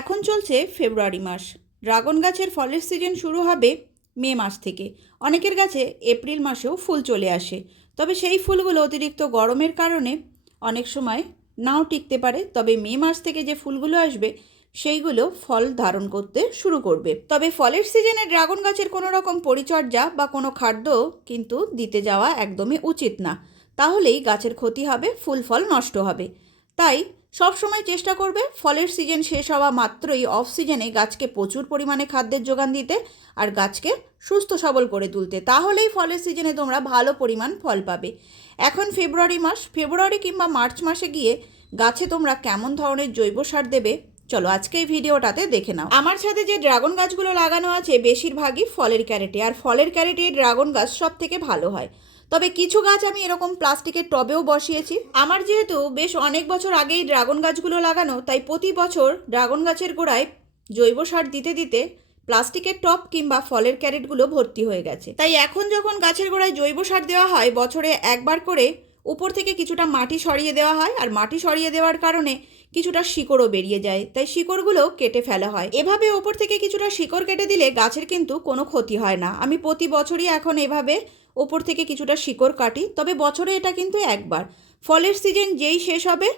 এখন চলছে ফেব্রুয়ারি মাস। ড্রাগন গাছের ফলের সিজন শুরু হবে মে মাস থেকে। অনেকের গাছে এপ্রিল মাসেও ফুল চলে আসে। তবে সেই ফুলগুলো অতিরিক্ত গরমের কারণে অনেক সময় নাও টিকতে পারে। তবে মে মাস থেকে যে ফুলগুলো আসবে, সেইগুলো ফল ধারণ করতে শুরু করবে। তবে ফলের সিজনে ড্রাগন গাছের কোনো রকম পরিচর্যা বা কোনো খাদ্য কিন্তু দিতে যাওয়া একদমই উচিত না। তাহলেই গাছের ক্ষতি হবে, ফুল ফল নষ্ট হবে। তাই সবসময় চেষ্টা করবে, ফলের সিজন শেষ হওয়া মাত্রই অফ সিজনে গাছকে প্রচুর পরিমাণে খাদ্যের যোগান দিতে আর গাছকে সুস্থ সবল করে তুলতে। তাহলেই ফলের সিজনে তোমরা ভালো পরিমাণ ফল পাবে। এখন ফেব্রুয়ারি মাস ফেব্রুয়ারি কিংবা মার্চ মাসে গিয়ে গাছে তোমরা কেমন ধরনের জৈব সার দেবে, চলো আজকে এই ভিডিওটাতে দেখে নাও। আমার সাথে যে ড্রাগন গাছগুলো লাগানো আছে, বেশিরভাগই ফলের ক্যারেটে। আর ফলের ক্যারেটে ড্রাগন গাছ সব থেকে ভালো হয়। তবে কিছু গাছ আমি এরকম প্লাস্টিকের টবেও বসিয়েছি। আমার যেহেতু বেশ অনেক বছর আগেই ড্রাগন গাছগুলো লাগানো, তাই প্রতি বছর ড্রাগন গাছের গোড়ায় জৈব সার দিতে দিতে প্লাস্টিকের টব কিংবা ফলের ক্যারেটগুলো ভর্তি হয়ে গেছে। তাই এখন যখন গাছের গোড়ায় জৈব সার দেওয়া হয়, বছরে একবার করে উপর থেকে কিছুটা মাটি সরিয়ে দেওয়া হয়। আর মাটি সরিয়ে দেওয়ার কারণে কিছুটা শিকড়ও বেরিয়ে যায়, তাই শিকড়গুলো কেটে ফেলা হয়। এভাবে ওপর থেকে কিছুটা শিকড় কেটে দিলে গাছের কিন্তু কোনো ক্ষতি হয় না। আমি প্রতি বছরই এখন এভাবে ওপর থেকে কিছুটা শিকড় কাটি, তবে বছরে এটা কিন্তু একবার। ফলের সিজন যেই শেষ হবে,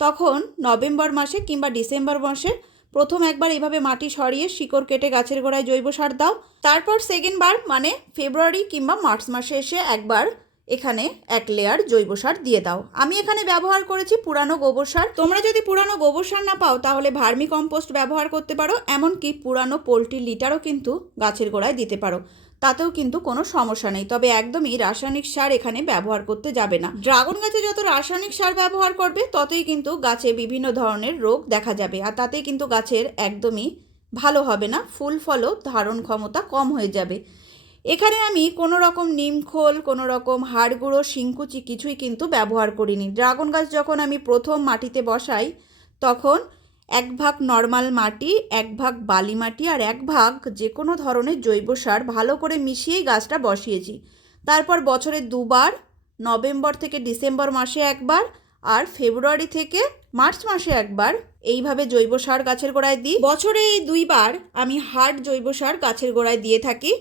তখন নভেম্বর মাসে কিংবা ডিসেম্বর মাসে প্রথম একবার এভাবে মাটি সরিয়ে শিকড় কেটে গাছের গোড়ায় জৈব সার দাও। তারপর সেকেন্ড বার মানে ফেব্রুয়ারি কিংবা মার্চ মাসে এসে একবার এখানে এক লেয়ার জৈব সার দিয়ে দাও। আমি এখানে ব্যবহার করেছি পুরানো গোবর সার। তোমরা যদি পুরানো গোবর সার না পাও, তাহলে ভার্মি কম্পোস্ট ব্যবহার করতে পারো, এমনকি পুরানো পোলট্রি লিটারও কিন্তু গাছের গোড়ায় দিতে পারো। তাতেও কিন্তু কোনো সমস্যা নেই, তবে একদমই রাসায়নিক সার এখানে ব্যবহার করতে যাবে না। ড্রাগন গাছে যত রাসায়নিক সার ব্যবহার করবে, ততই কিন্তু গাছে বিভিন্ন ধরনের রোগ দেখা যাবে, আর তাতেই কিন্তু গাছের একদমই ভালো হবে না, ফুল ফলও ধারণ ক্ষমতা কম হয়ে যাবে। এখানে আমি কোনো রকম নিমখোল কোনো রকম হাড় গুঁড়ো শিংকুচি কিছুই কিন্তু ব্যবহার করিনি। ড্রাগন গাছ যখন আমি প্রথম মাটিতে বসাই, তখন এক ভাগ নর্মাল মাটি, এক ভাগ বালি মাটি আর এক ভাগ যে কোনো ধরনের জৈব সার ভালো করে মিশিয়েই গাছটা বসিয়েছি। তারপর বছরে দুবার, নভেম্বর থেকে ডিসেম্বর মাসে একবার আর ফেব্রুয়ারি থেকে মার্চ মাসে একবার এইভাবে জৈব সার গাছের গোড়ায় দিই। বছরে এই দুইবার আমি হার্ড জৈব সার গাছের গোড়ায় দিয়ে থাকি।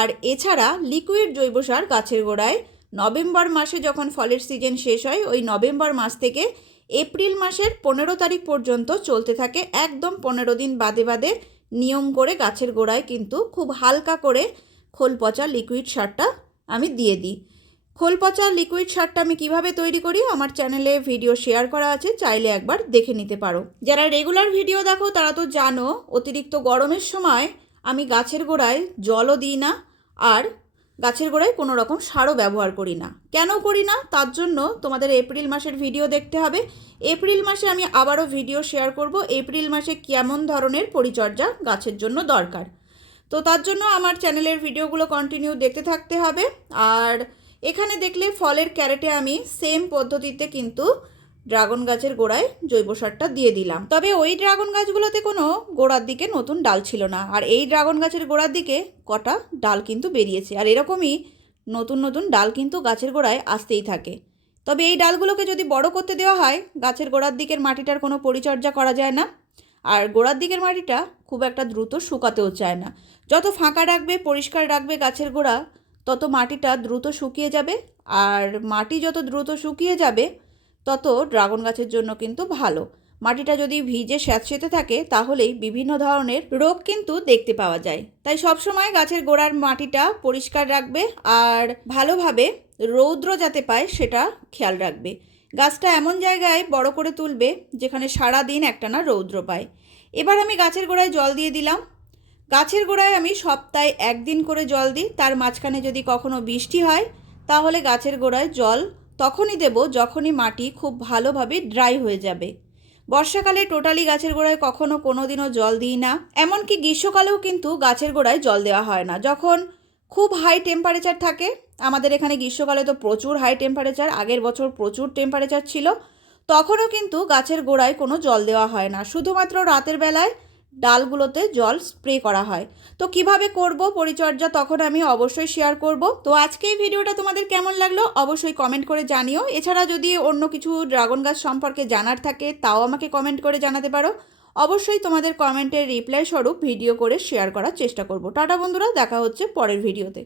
আর এছাড়া লিকুইড জৈব সার গাছের গোড়ায়। নভেম্বর মাসে যখন ফলের সিজন শেষ হয়, ওই নভেম্বর মাস থেকে এপ্রিল মাসের পনেরো তারিখ পর্যন্ত চলতে থাকে। একদম পনেরো দিন বাদে বাদে নিয়ম করে গাছের গোড়ায় কিন্তু খুব হালকা করে খোল পচা লিকুইড সারটা আমি দিয়ে দিই। খোল পচা লিকুইড সারটা আমি কীভাবে তৈরি করি? আমার চ্যানেলে ভিডিও শেয়ার করা আছে, চাইলে একবার দেখে নিতে পারো। যারা রেগুলার ভিডিও দেখো, তারা তো জানো, অতিরিক্ত গরমের সময় আমি গাছের গোড়ায় জলও দিই না আর গাছের গোড়ায় কোনো রকম সারও ব্যবহার করি না। কেন করি না? তার জন্য তোমাদের এপ্রিল মাসের ভিডিও দেখতে হবে। এপ্রিল মাসে আমি আবারও ভিডিও শেয়ার করব। এপ্রিল মাসে কেমন ধরনের পরিচর্যা গাছের জন্য দরকার? তো তার জন্য আমার চ্যানেলের ভিডিওগুলো কন্টিনিউ দেখতে থাকতে হবে। আর এখানে দেখলে ফলের ক্যারেটে আমি সেম পদ্ধতিতে কিন্তু ড্রাগন গাছের গোড়ায় জৈব সারটা দিয়ে দিলাম। তবে ওই ড্রাগন গাছগুলোতে কোনো গোড়ার দিকে নতুন ডাল ছিল না। আর এই ড্রাগন গাছের গোড়ার দিকে কটা ডাল কিন্তু বেরিয়েছে। আর এরকমই নতুন নতুন ডাল কিন্তু গাছের গোড়ায় আসতেই থাকে। তবে এই ডালগুলোকে যদি বড় করতে দেওয়া হয়, গাছের গোড়ার দিকের মাটিটার কোনো পরিচর্যা করা যায় না। আর গোড়ার দিকের মাটিটা খুব একটা দ্রুত শুকাতেও চায় না। যত ফাঁকা রাখবে, পরিষ্কার রাখবে গাছের গোড়া, তত মাটিটা দ্রুত শুকিয়ে যাবে। আর মাটি যত দ্রুত শুকিয়ে যাবে তত ড্রাগন গাছের জন্য কিন্তু ভালো। মাটিটা যদি ভিজে স্যাঁতসেতে থাকে, তাহলেই বিভিন্ন ধরনের রোগ কিন্তু দেখতে পাওয়া যায়। তাই সবসময় গাছের গোড়ার মাটিটা পরিষ্কার রাখবে আর ভালোভাবে রৌদ্র যাতে পায়, সেটা খেয়াল রাখবে। গাছটা এমন জায়গায় বড় করে তুলবে, যেখানে সারা দিন একটানা রৌদ্র পায়। এবার আমি গাছের গোড়ায় জল দিয়ে দিলাম। গাছের গোড়ায় আমি সপ্তাহে একদিন করে জল দিই। তার মাঝখানে যদি কখনো বৃষ্টি হয়, তাহলে গাছের গোড়ায় জল তখনই দেব যখনই মাটি খুব ভালোভাবে ড্রাই হয়ে যাবে। বর্ষাকালে টোটালি গাছের গোড়ায় কখনো কোনো দিনও জল দিই না, এমনকি গ্রীষ্মকালেও কিন্তু গাছের গোড়ায় জল দেওয়া হয় না। যখন খুব হাই টেম্পারেচার থাকে, আমাদের এখানে গ্রীষ্মকালে তো প্রচুর হাই টেম্পারেচার আগের বছর প্রচুর টেম্পারেচার ছিল, তখনও কিন্তু গাছের গোড়ায় কোনো জল দেওয়া হয় না। শুধুমাত্র রাতের বেলায় ডালগুলোতে জল স্প্রে করা হয়। তো কীভাবে করব পরিচর্যা তখন আমি অবশ্যই শেয়ার করব। তো আজকে এই ভিডিওটা তোমাদের কেমন লাগল অবশ্যই কমেন্ট করে জানিও। এছাড়া যদি অন্য কিছু ড্রাগন গাছ সম্পর্কে জানার থাকে তাও আমাকে কমেন্ট করে জানাতে পারো। অবশ্যই তোমাদের কমেন্টের রিপ্লাই স্বরূপ ভিডিও করে শেয়ার করার চেষ্টা করব। টাটা বন্ধুরা, দেখা হচ্ছে পরের ভিডিওতে